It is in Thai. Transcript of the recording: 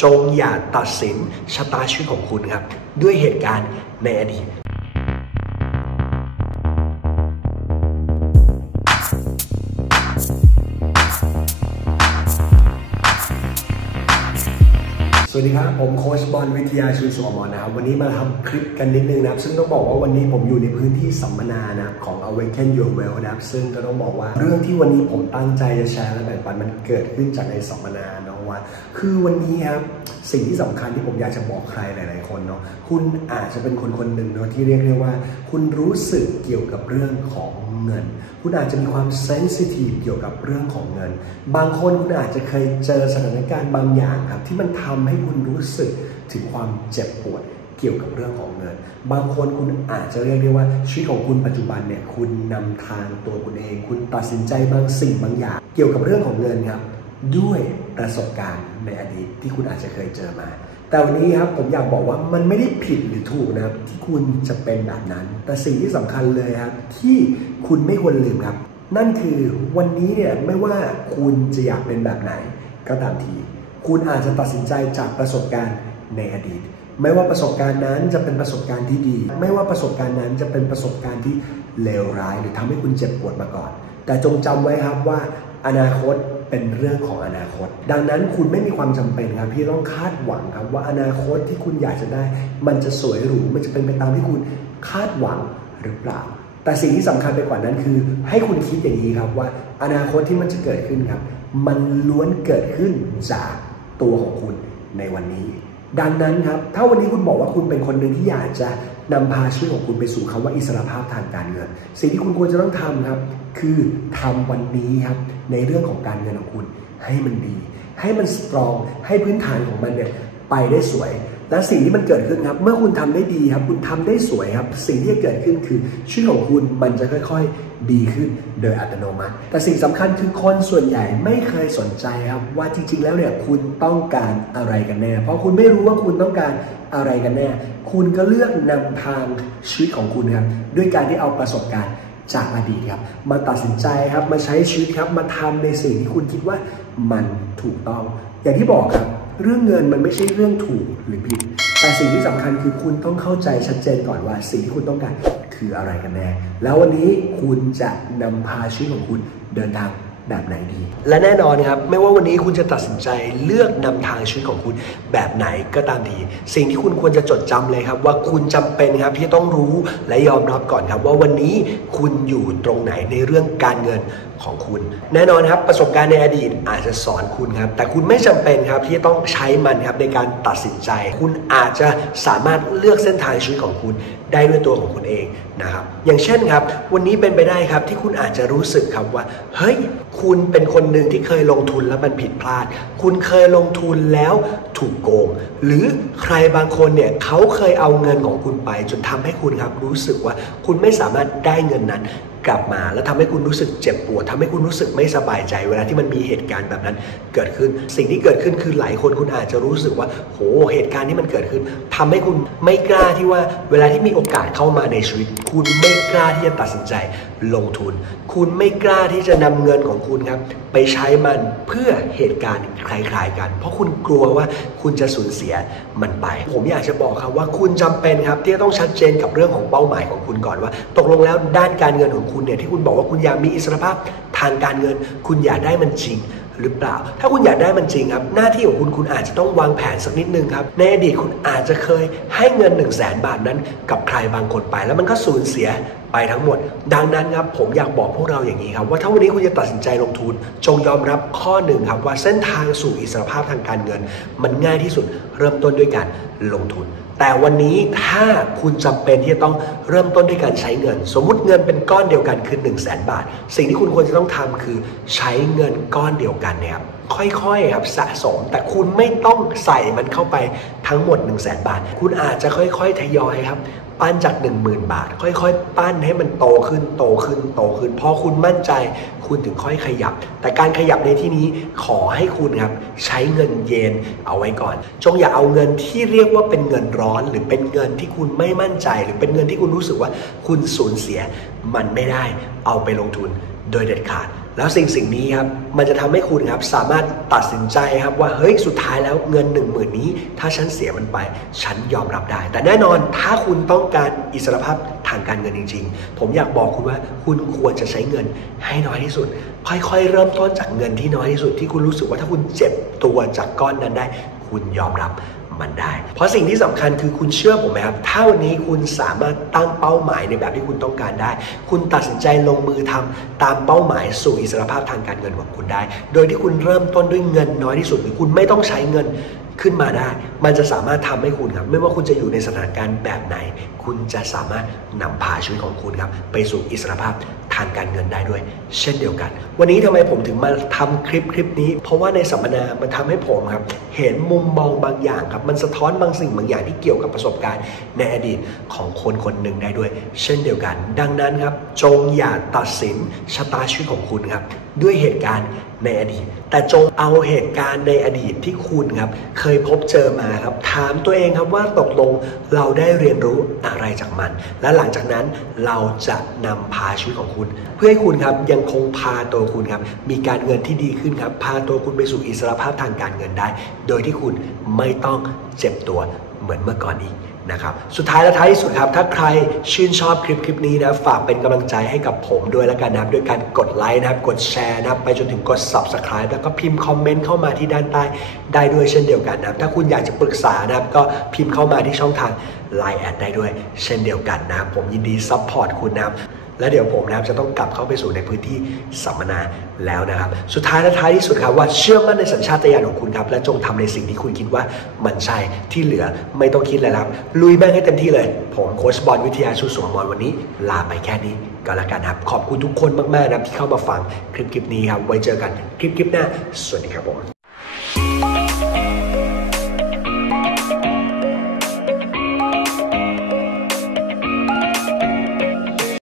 จงอย่าตัดสินชะตาชีวิตของคุณครับด้วยเหตุการณ์ในอดีตสวัสดีครับผมโค้ชบอลวิทยาชูสุอมรนะครับวันนี้มาทำคลิปกันนิดนึงนะครับซึ่งต้องบอกว่าวันนี้ผมอยู่ในพื้นที่สัมมนานะครับของ Awaken Your Well นะครับซึ่งก็ต้องบอกว่าเรื่องที่วันนี้ผมตั้งใจจะแชร์และแบ่งปันมันเกิดขึ้นจากในสัมมนาเนาะว่าคือวันนี้ครับสิ่งที่สำคัญที่ผมอยากจะบอกใครหลายๆคนเนาะคุณอาจจะเป็นคนหนึ่งเนาะที่เรียกได้ว่าคุณรู้สึกเกี่ยวกับเรื่องของเงินคุณอาจจะมีความเซนซิทีฟเกี่ยวกับเรื่องของเงินบางคนคุณอาจจะเคยเจอสถานการณ์บางอย่างครับที่มันทำให้คุณรู้สึกถึงความเจ็บปวดเกี่ยวกับเรื่องของเงินบางคนคุณอาจจะเรียกได้ว่าชีวิตของคุณปัจจุบันเนี่ยคุณนำทางตัวคุณเองคุณตัดสินใจบางสิ่งบางอย่างเกี่ยวกับเรื่องของเงินครับด้วยประสบการณ์ในอดีตที่คุณอาจจะเคยเจอมาแต่วันนี้ครับผมอยากบอกว่ามันไม่ได้ผิดหรือถูกนะครับที่คุณจะเป็นแบบนั้นแต่สิ่งที่สำคัญเลยครับที่คุณไม่ควรลืมครับนั่นคือวันนี้เนี่ยไม่ว่าคุณจะอยากเป็นแบบไหนก็ตามทีคุณอาจจะตัดสินใจจากประสบการณ์ในอดีตไม่ว่าประสบการณ์นั้นจะเป็นประสบการณ์ที่ดีไม่ว่าประสบการณ์นั้นจะเป็นประสบการณ์ที่เลวร้ายหรือทำให้คุณเจ็บปวดมาก่อนแต่จงจำไว้ครับว่าอนาคตเป็นเรื่องของอนาคตดังนั้นคุณไม่มีความจำเป็นครับที่ต้องคาดหวังครับว่าอนาคตที่คุณอยากจะได้มันจะสวยหรูมันจะเป็นไปตามที่คุณคาดหวังหรือเปล่าแต่สิ่งที่สำคัญไปกว่านั้นคือให้คุณคิดอย่างนี้ครับว่าอนาคตที่มันจะเกิดขึ้นครับมันล้วนเกิดขึ้นจากตัวของคุณในวันนี้ดังนั้นครับถ้าวันนี้คุณบอกว่าคุณเป็นคนหนึ่งที่อยากจะนำพาชีวิตของคุณไปสู่คำว่าอิสรภาพทางการเงินสิ่งที่คุณควรจะต้องทำครับคือทำวันนี้ครับในเรื่องของการเงินของคุณให้มันดีให้มันสตรองให้พื้นฐานของมันเนี่ยไปได้สวยและสิ่งที่มันเกิดขึ้นครับเมื่อคุณทำได้ดีครับคุณทำได้สวยครับสิ่งที่จะเกิดขึ้นคือชีวิตของคุณมันจะค่อยๆดีขึ้นโดยอัตโนมัติแต่สิ่งสำคัญคือคนส่วนใหญ่ไม่เคยสนใจครับว่าจริงๆแล้วเนี่ยคุณต้องการอะไรกันแน่เพราะคุณไม่รู้ว่าคุณต้องการอะไรกันแน่คุณก็เลือกนำทางชีวิตของคุณครับด้วยการที่เอาประสบการณ์จากอดีตครับมาตัดสินใจครับมาใช้ชีวิตครับมาทำในสิ่งที่คุณคิดว่ามันถูกต้องอย่างที่บอกครับเรื่องเงินมันไม่ใช่เรื่องถูกหรือผิดแต่สิ่งที่สำคัญคือคุณต้องเข้าใจชัดเจนก่อนว่าสิ่งที่คุณต้องการคืออะไรกันแน่แล้ววันนี้คุณจะนำพาชีวิตของคุณเดินทางแบบไหนดีและแน่นอนครับไม่ว่าวันนี้คุณจะตัดสินใจเลือกนำทางชีวิตของคุณแบบไหนก็ตามทีสิ่งที่คุณควรจะจดจำเลยครับว่าคุณจำเป็นครับที่ต้องรู้และยอมรับก่อนครับว่าวันนี้คุณอยู่ตรงไหนในเรื่องการเงินของคุณแน่นอนครับประสบการณ์ในอดีตอาจจะสอนคุณครับแต่คุณไม่จำเป็นครับที่ต้องใช้มันครับในการตัดสินใจคุณอาจจะสามารถเลือกเส้นทางชีวิตของคุณได้ด้วยตัวของคุณเองนะครับอย่างเช่นครับวันนี้เป็นไปได้ครับที่คุณอาจจะรู้สึกครับว่าเฮ้ยคุณเป็นคนหนึ่งที่เคยลงทุนแล้วมันผิดพลาดคุณเคยลงทุนแล้วถูกโกงหรือใครบางคนเนี่ยเขาเคยเอาเงินของคุณไปจนทำให้คุณครับรู้สึกว่าคุณไม่สามารถได้เงินนั้นกลับมาแล้วทำให้คุณรู้สึกเจ็บปวดทำให้คุณรู้สึกไม่สบายใจเวลาที่มันมีเหตุการณ์แบบนั้นเกิดขึ้นสิ่งที่เกิดขึ้นคือหลายคนคุณอาจจะรู้สึกว่าโหเหตุการณ์ที่มันเกิดขึ้นทำให้คุณไม่กล้าที่ว่าเวลาที่มีโอกาสเข้ามาในชีวิตคุณไม่กล้าที่จะตัดสินใจลงทุนคุณไม่กล้าที่จะนำเงินของคุณครับไปใช้มันเพื่อเหตุการณ์คล้ายๆกันเพราะคุณกลัวว่าคุณจะสูญเสียมันไปผมอยากจะบอกครับว่าคุณจำเป็นครับที่จะต้องชัดเจนกับเรื่องของเป้าหมายของคุณก่อนว่าตกลงแล้วด้านการเงินของคุณเนี่ยที่คุณบอกว่าคุณอยากมีอิสรภาพทางการเงินคุณอยากได้มันจริงหรือเปล่าถ้าคุณอยากได้มันจริงครับหน้าที่ของคุณอาจจะต้องวางแผนสักนิดนึงครับในอดีตคุณอาจจะเคยให้เงิน 100,000 บาทนั้นกับใครบางคนไปแล้วมันก็สูญเสียไปทั้งหมดดังนั้นครับผมอยากบอกพวกเราอย่างนี้ครับว่าถ้าวันนี้คุณจะตัดสินใจลงทุนจงยอมรับข้อหนึ่งครับว่าเส้นทางสู่อิสรภาพทางการเงินมันง่ายที่สุดเริ่มต้นด้วยการลงทุนแต่วันนี้ถ้าคุณจำเป็นที่จะต้องเริ่มต้นด้วยการใช้เงินสมมุติเงินเป็นก้อนเดียวกันคือ 100,000 บาทสิ่งที่คุณควรจะต้องทำคือใช้เงินก้อนเดียวกันเนี่ยครับค่อยๆครับสะสมแต่คุณไม่ต้องใส่มันเข้าไปทั้งหมด 100,000 บาทคุณอาจจะค่อยๆทยอยครับปั้นจาก 10,000 บาทค่อยๆปั้นให้มันโตขึ้นพอคุณมั่นใจคุณถึงค่อยขยับแต่การขยับในที่นี้ขอให้คุณครับใช้เงินเยนเอาไว้ก่อนจงอย่าเอาเงินที่เรียกว่าเป็นเงินร้อนหรือเป็นเงินที่คุณไม่มั่นใจหรือเป็นเงินที่คุณรู้สึกว่าคุณสูญเสียมันไม่ได้เอาไปลงทุนโดยเด็ดขาด แล้วสิ่งนี้ครับมันจะทำให้คุณครับสามารถตัดสินใจครับว่าเฮ้ยสุดท้ายแล้วเงิน 10,000 นี้ถ้าฉันเสียมันไปฉันยอมรับได้แต่แน่นอนถ้าคุณต้องการอิสรภาพทางการเงินจริงๆผมอยากบอกคุณว่าคุณควรจะใช้เงินให้น้อยที่สุดค่อยๆเริ่มต้นจากเงินที่น้อยที่สุดที่คุณรู้สึกว่าถ้าคุณเจ็บตัวจากก้อนนั้นได้คุณยอมรับมันได้เพราะสิ่งที่สำคัญคือคุณเชื่อผมไหมครับถ้าวันนี้คุณสามารถตั้งเป้าหมายในแบบที่คุณต้องการได้คุณตัดสินใจลงมือทำตามเป้าหมายสู่อิสรภาพทางการเงินของคุณได้โดยที่คุณเริ่มต้นด้วยเงินน้อยที่สุดหรือคุณไม่ต้องใช้เงินขึ้นมาได้มันจะสามารถทำให้คุณครับไม่ว่าคุณจะอยู่ในสถานการณ์แบบไหนคุณจะสามารถนำพาชีวิตของคุณครับไปสู่อิสรภาพทางการเงินได้ด้วยเช่นเดียวกันวันนี้ทำไมผมถึงมาทำคลิปนี้เพราะว่าในสัมมนามันทำให้ผมครับเห็นมุมมองบางอย่างครับมันสะท้อนบางสิ่งบางอย่างที่เกี่ยวกับประสบการณ์ในอดีตของคนหนึ่งได้ด้วยเช่นเดียวกันดังนั้นครับจงอย่าตัดสินชะตาชีวิตของคุณครับด้วยเหตุการณ์ในอดีตแต่จงเอาเหตุการณ์ในอดีตที่คุณครับเคยพบเจอมาครับถามตัวเองครับว่าตกลงเราได้เรียนรู้อะไรจากมันและหลังจากนั้นเราจะนำพาชีวิตของคุณเพื่อให้คุณครับยังคงพาตัวคุณครับมีการเงินที่ดีขึ้นครับพาตัวคุณไปสู่อิสรภาพทางการเงินได้โดยที่คุณไม่ต้องเจ็บตัวเหมือนเมื่อก่อนอีกนะครับสุดท้ายและท้ายที่สุดครับถ้าใครชื่นชอบคลิปนี้นะฝากเป็นกำลังใจให้กับผมด้วยแล้วกันนะครับด้วยการกดไลค์นะครับกดแชร์นะครับไปจนถึงกด Subscribe แล้วก็พิมพ์คอมเมนต์เข้ามาที่ด้านใต้ได้ด้วยเช่นเดียวกันนะครับถ้าคุณอยากจะปรึกษานะครับก็พิมพ์เข้ามาที่ช่องทาง Line แอดได้ด้วยเช่นเดียวกันนะครับผมยินดีซัพพอร์ตคุณนะครับและเดี๋ยวผมนะครับจะต้องกลับเข้าไปสู่ในพื้นที่สัมมนาแล้วนะครับสุดท้ายและท้ายที่สุดครับว่าเชื่อมั่นในสัญชาตญาณของคุณครับและจงทำในสิ่งที่คุณคิดว่ามันใช่ที่เหลือไม่ต้องคิดเลยครับลุยแม่งให้เต็มที่เลยผมโค้ชบอลวิทยาชูสุวรรณวันนี้ลาไปแค่นี้ก็แล้วกันครับขอบคุณทุกคนมากๆนะครับที่เข้ามาฟังคลิปนี้ครับไว้เจอกันคลิปหน้าสวัสดีครับผม